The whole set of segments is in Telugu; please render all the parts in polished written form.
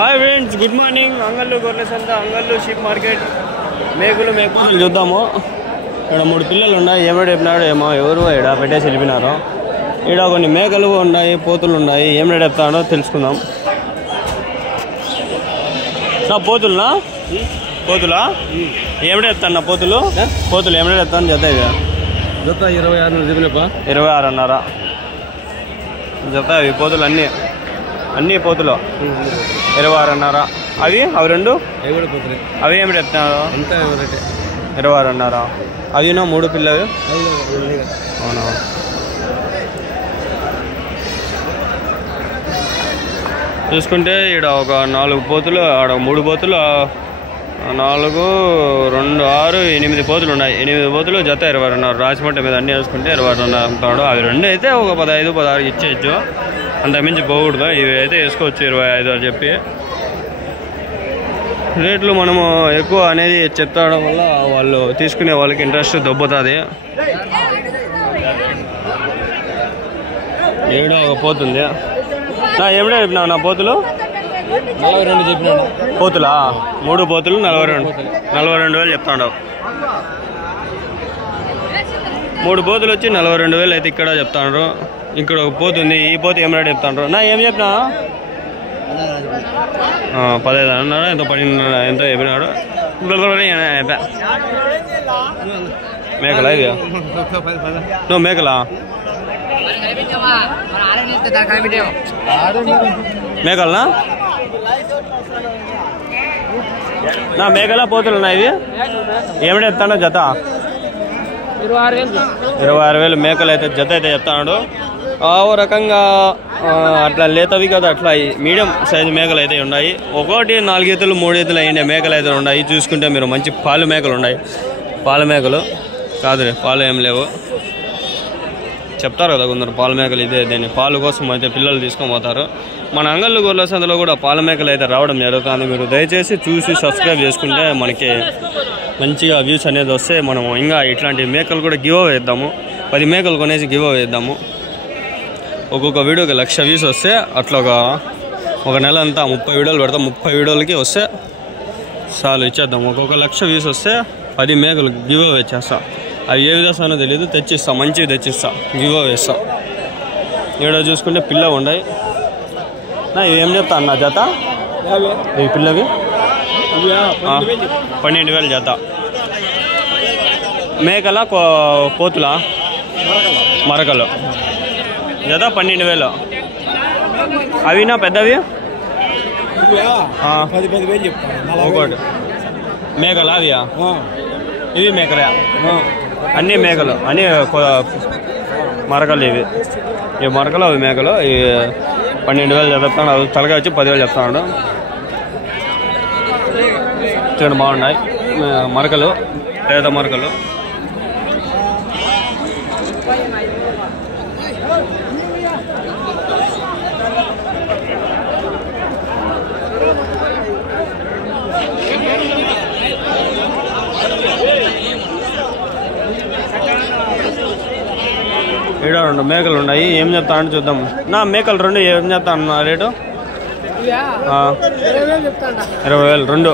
Hi friends, good morning. అంగళ్ళు గొర్రెల సంత, అంగళ్ళు షీప్ మార్కెట్. మేకలు చూద్దాము. ఇక్కడ 3 పిల్లలు ఉన్నాయి. ఏమిటి చెప్పినాడు ఏమో, ఎవరు ఇక్కడ పెట్టేసి వెళ్ళిపోయినారు. ఇక్కడ కొన్ని మేకలు ఉన్నాయి, పోతులు ఉన్నాయి. ఏం రేట్ చెప్తాడో తెలుసుకుందాం. నా పోతులునా పోతులా ఏమిటి చెప్తాను? పోతులు ఏమిటి చెప్తాను? జత ఇవి జత 26 26.5 జత. ఇవి పోతులు అన్నీ పోతులు 26.5. అవి రెండు అవి ఏమిటి చెప్తున్నారు? 26.5. అవినా 3 పిల్లలు. అవునా? చూసుకుంటే ఇక్కడ ఒక 4 పోతులు, ఆడ 3 పోతులు, 4, 2, 6, 8 పోతులు ఉన్నాయి. 8 పోతులు జత 26.5. రాసిమంట మీద అన్నీ వేసుకుంటే 26.5 అమ్ముతాడు. అవి 2 అయితే ఒక 15, 16 ఇచ్చేయచ్చు. అంతకుమించి పోకూడదు. ఇవి అయితే వేసుకోవచ్చు 25 అని చెప్పి. రేట్లు మనము ఎక్కువ అనేది చెప్తాడం వల్ల వాళ్ళు తీసుకునే వాళ్ళకి ఇంట్రెస్ట్ దొబ్బుతుంది. ఏడో ఒక పోతుంది. నా ఏమిటో చెప్పినావు? నా పోతులు 42 చెప్పినాడు. పోతులా 3 పోతులు 42,000 చెప్తాడు. 3 పోతులు వచ్చి 42,000 అయితే ఇక్కడ చెప్తాడు. ఇక్కడ ఒక పోతుంది. ఈ పోతు ఏం రేట్ చెప్తాడు? నా ఏం చెప్పినా? 15 అన్నాడు. ఎంతో 12 ఎంతో చెప్పినాడు. మేకలా ఇవి? నువ్వు మేకలా? మేకలనా? నా మేకలా పోతులు ఉన్నాయి. ఇవి ఏమిటి చెప్తాడో జత? 26,000 మేకలు అయితే జత అయితే చెప్తాడు. ఓ రకంగా అట్లా లేతవి కదా, అట్లా మీడియం సైజు మేకలు అయితే ఉన్నాయి. ఒకటి 4 ఈతలు 3 ఈతలు అయ్యే మేకలు అయితే ఉన్నాయి. చూసుకుంటే మీరు మంచి పాలు మేకలు ఉన్నాయి. పాల మేకలు కాదులే, పాలు ఏం లేవు. చెప్తారు కదా కొందరు పాల మేకలు ఇదే దీన్ని పాలు కోసం అయితే పిల్లలు తీసుకొని పోతారు. మన అంగళ్ళు గొర్రెల సంతలో కూడా పాల మేకలు అయితే రావడం జరుగుతుంది. మీరు దయచేసి చూసి సబ్స్క్రైబ్ చేసుకుంటే మనకి మంచిగా వ్యూస్ అనేది వస్తే మనము ఇంకా ఇట్లాంటి మేకలు కూడా గివ్ అవే ఇద్దాము. 10 మేకలు కొనేసి గివ్ అవే ఇద్దాము. ఒక్కొక్క వీడియోకి 1,00,000 వ్యూస్ వస్తే అట్లా ఒక నెల అంతా 30 వీడియోలు పెడతాం. 30 వీడియోలకి వస్తే చాలు ఇచ్చేద్దాం. ఒక్కొక్క 1,00,000 వ్యూస్ వస్తే 10 మేకలు గివ్ అవే చేస్తాం. అవి ఏ విధంగానో తెలియదు, తెచ్చిస్తాం. మంచివి తెచ్చిస్తాం, గివ్ అవే ఇస్తాం. ఏడో చూసుకుంటే పిల్ల ఉన్నాయి. నా ఇవేం చెప్తాను నా జత? ఈ పిల్లవి 12,000 జత. మేకల పోతులా మరకలు జత 12,000. అవినా పెద్దవి 10,000 ఒకటి. మేకలా అవియా? ఇవి మేకలే, అన్నీ మేకలు, అన్నీ మరకలు. ఇవి మరకలు, అవి మేకలు. ఇవి 12,000 చెప్తాడు. అవి తలగా వచ్చి 10,000 చెప్తాడు. చూడండి బాగున్నాయి మరకలు, పేద మరకలు. ఈడ 2 మేకలు ఉన్నాయి. ఏం చెప్తాను చూద్దాం. నా మేకలు 2 ఏం చెప్తాను నా రేటు? 20,000 2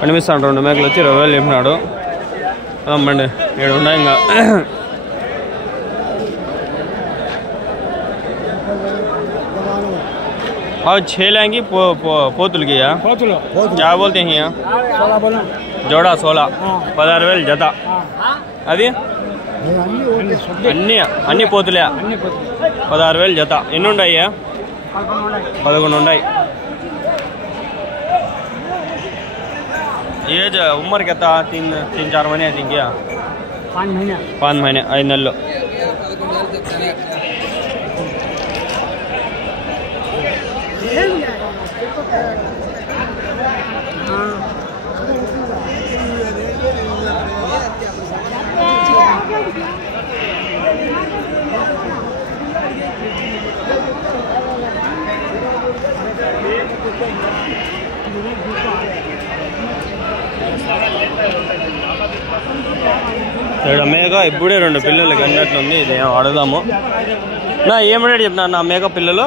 కనిపిస్తాను. 2 మేకలు వచ్చి 20,000 చెప్పినాడు. అమ్మండి 7 ఉన్నాయి ఇంకా. और 6 लाएंगी पोतुल की यार क्या बोलते हैं यहाँ? जोड़ा 16 16,000 जता. अभी అన్ని పోతులే 16,000 జత. ఎన్ని ఉన్నాయి? 11 ఉన్నాయి. ఏజ్ उम्र कितना? 3-4 महीने आई थिंक या 5 महीने 5 నెలలు. ఇక్కడ మేక ఇప్పుడే 2 పిల్లలకి అన్నట్లుంది. ఇది అడుగుదాము. నా ఏం రేట్ చెప్తున్నా నా మేక పిల్లలు?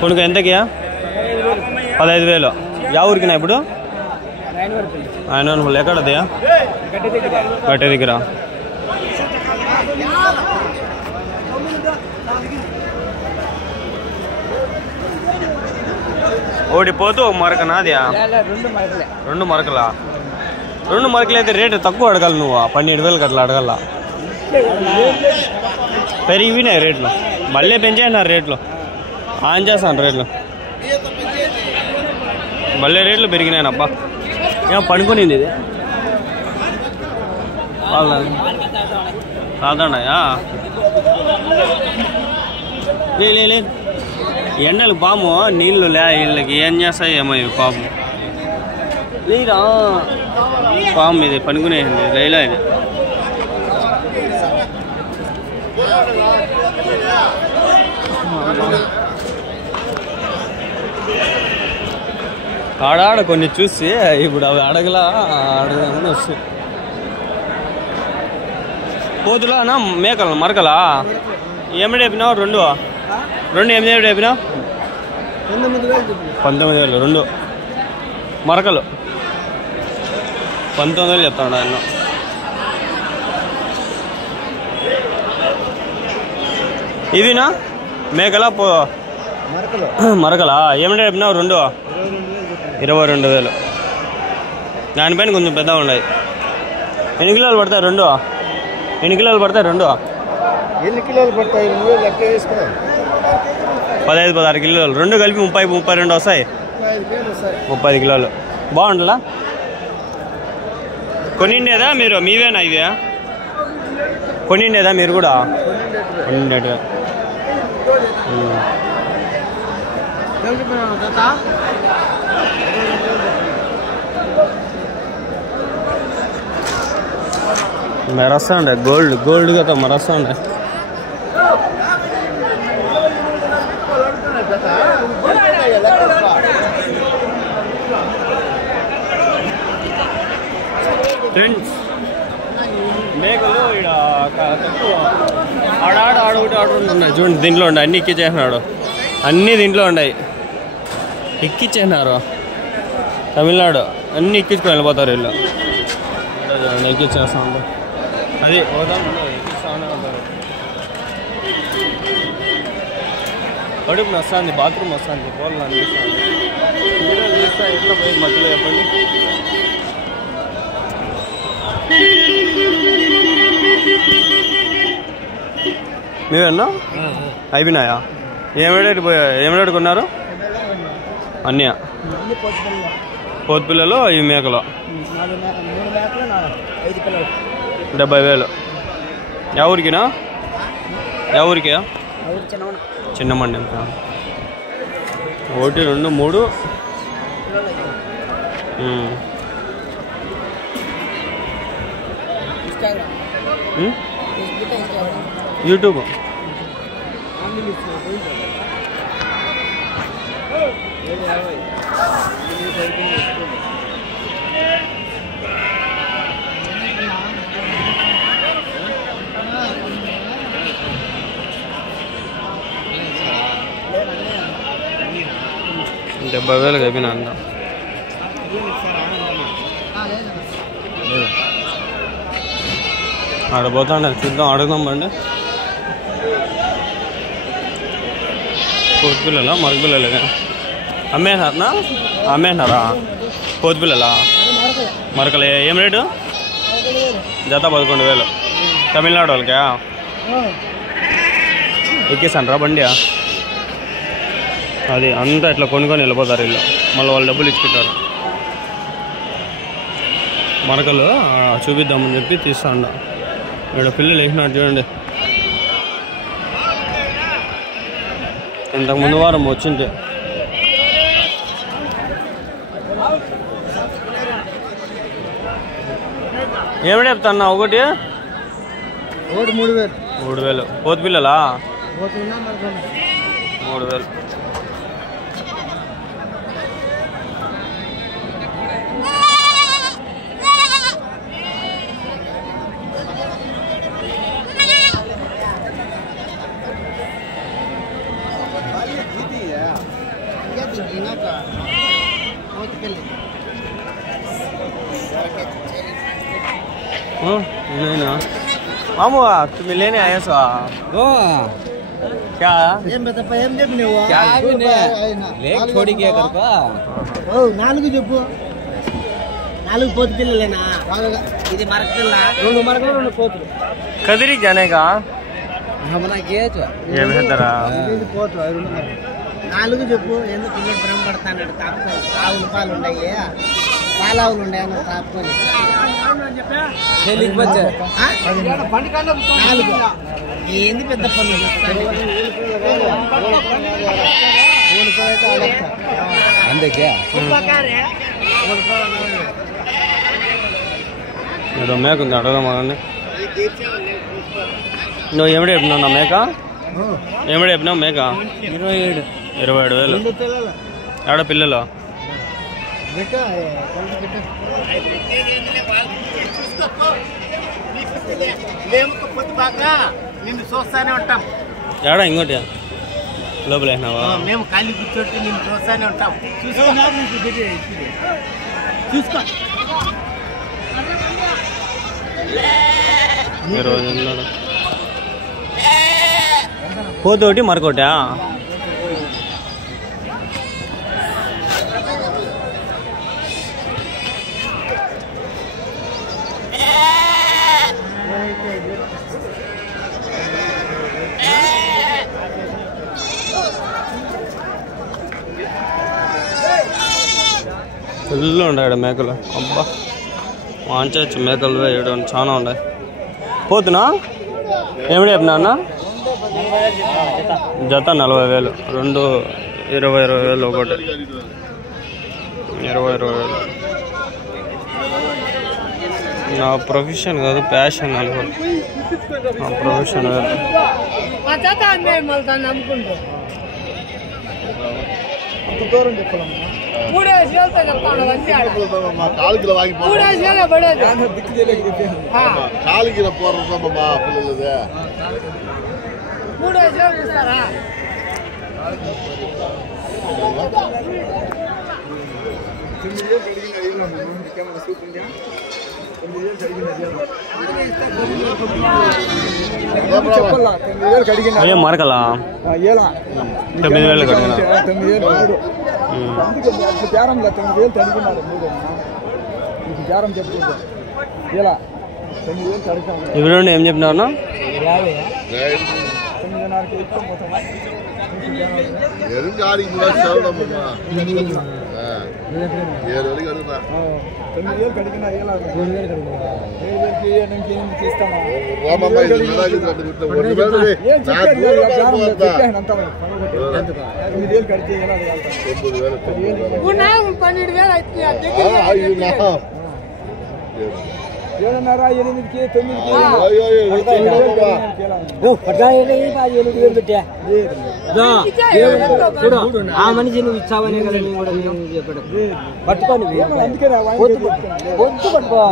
కొనుక్కో ఎంతకి 15,000. యా ఊరికినా ఇప్పుడు ఆయన ఎక్కడదయా గట్టి దగ్గర ఒకటి పోతూ ఒక మరక నాదియా 2 మరకలా 2 మరకలు అయితే రేటు తక్కువ అడగాలి నువ్వు 12,000 అట్లా అడగాల పెరిగిపోయినాయి రేట్లు మళ్ళీ పెంచేసినారు రేట్లు ఆన్ చేస్తాను రేట్లు మళ్ళీ రేట్లు పెరిగినాయనబ్బా ఏం పడుకునింది ఇది రాదండయా లే ఎండలు పాము నీళ్ళు లే వీళ్ళకి ఏం చేస్తాయి ఏమో పాము లేరా పాము ఇది పనుకునేది రైలా ఇది ఆడాడ కొన్ని చూసి ఇప్పుడు అవి అడగలా అడగని వస్తాయి పోతులా మేకలు మరకలా ఏమిటి చెప్పినావు 2 ఏమి చెప్పినావు 19,000 2 మరకలు 19,000 చెప్తాడు ఆయన ఇవినా మేకలా మరకలా ఏమిటి చెప్పినావు 22,000 దానిపైన కొంచెం పెద్దగా ఉన్నాయి. ఎన్ని కిలోలు పడతాయి 2 ఎన్ని కిలోలు పడతాయి 2 ఎన్ని కిలోలు పడతాయి లెక్క వేసుకున్నా 15-16 కిలోలు 2 కలిపి 30-32 వస్తాయి 30 కిలోలు బాగుంటుందా కొనిండేదా మీరు మీవేనా ఇవి కొనిండేదా మీరు కూడా కొనిండేటివే మెరస్తా ఉండే గోల్డ్ కదా మెరస్తా ఉండే ఫ్రెండ్స్ మేకలు ఇక్కడ తక్కువ ఆడొకటి ఆర్డర్ ఉన్నాయి చూడండి దీంట్లో ఉండే అన్ని ఎక్కిచ్చేసినాడు అన్నీ దీంట్లో ఉన్నాయి ఎక్కిచ్చేసినారు తమిళనాడు అన్నీ ఎక్కించుకొని వెళ్ళిపోతారు వీళ్ళు ఎక్కిచ్చేస్తా ఉంటారు అది పోదాం ఎక్కిస్తానే ఉంటారు కడుపు వస్తుంది బాత్రూమ్ వస్తుంది పోలు అనిపిస్తుంది ఎట్లా పోయి మధ్యలో చెప్పండి మీవన్నా అయిపోయినాయా ఏమిడాడు కొన్నారు అన్నీ పోతుపిల్లలు ఈ మేకలు 70,000 ఎవరికినా ఎవరికి చిన్నమండి 1 2 3 యూట్యూబ్ $70,000 అయిపోయినా అంత ఆడపోతాండి చూద్దాం అడుగుదాం బండి పోతుపిల్లలా మరగపిల్లలుగా అమ్మేసినారా పోతుపిల్లలా మరకలు ఏం రేటు జత 11,000 తమిళనాడు వాళ్ళకా ఎక్కేసాను రా బండి అది అంతా ఇట్లా కొనుక్కొని వెళ్ళిపోతారు వీళ్ళు మళ్ళీ వాళ్ళు డబ్బులు ఇచ్చుకుంటారు మరకలు చూపిద్దామని చెప్పి తీస్తాండ ఇక్కడ పిల్లలు వేసినట్టు చూడండి ఇంతకు ముందు వారం వచ్చింటే ఏమి చెప్తాన్నా ఒకటి 3,000 పోతు పిల్లలా 3,000 5 नहीं ना मामू तुम्हें लेने आए सो क्या क्या लेक छोड़ी क्या कर को నాలుగు చెప్పు 4 పోతు పిల్లలేనా ఇది మరక పిల్ల 2 మరకలు 2 పోతులు कदरी जाने का हमरा కేచు ये बेहतर ఇది పోతు 4 చెప్పు ఎందుకు పిల్లలు భ్రమ పడతాడు తాపుకో ఆవులు పాలు ఉన్నాయి పాలావులు ఉన్నాయి అన్న తాపుకొని खेलिक बच्चे 4 ఏంది పెద్ద పన్ను अंदे क्या ఏదో మేక ఉంది అడగదా మగండి నువ్వు ఏమిటి చెప్పినావు నా మేక ఏమిటి చెప్పినావు మేక 27,000 ఆడ పిల్లలు నిన్ను చూస్తానే ఉంటాం ఏడా ఇంకోటి లోపల వేసినావా మేము ఖాళీ కూర్చోటి నిన్ను చూస్తానే ఉంటాం చూసుకో 20 పోతోటి మరొకటా ఫుల్ ఉన్నాయి మేకలు అబ్బా వాంచచ్చు మేకలు వేయడం చాలా ఉన్నాయి పోతున్నా ఏమిటి చెప్పినా అన్న జత 40,000 రెండు 20,000 ఒకటి 20,000 నా ప్రొఫెషన్ కాదు ప్యాషన్ అనుకో నా ప్రొఫెషన్ కాదు దూరం చెప్పాలమ్మా 3,000 చెప్తాను కాలికి పోరమ్మా పిల్లలదే 3,000 ఇస్తారా ఏం మరకలా 9,000 కడిగిన ఇవి రెండు ఏం చెప్పినావు ఆ మనిషి నువ్వు ఇచ్చావనే కదా నేను కూడా చెప్పడం పట్టుకోండి పట్టుకో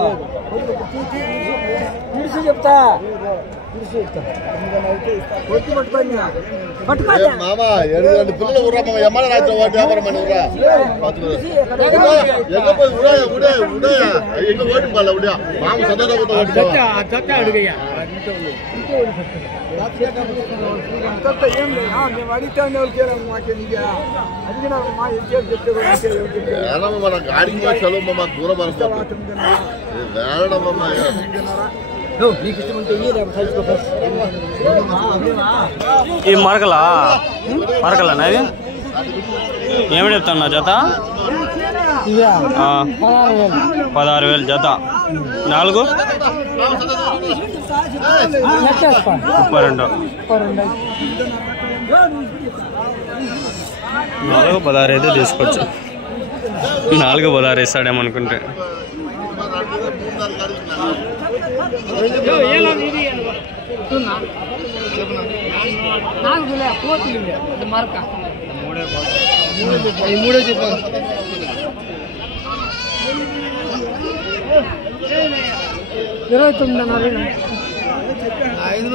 చెప్తా మామా 7 పిల్లలు ఊరా ఎమ్మ రాజ్యం వాటి వ్యాపారం అని ఊరా ఓటి వాళ్ళ ఉడా మామ సదా మన గాడికి చలో మా దూరం వేడమ్మా ఈ మరకలా ఇది ఏమి చెప్తాను నా జత 16,000 జత 4 16 అయితే తీసుకోవచ్చు 4-16 ఇస్తాడేమనుకుంటే మూడో చెప్పాను 29 5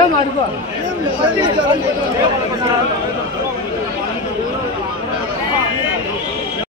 ఏం అడుగు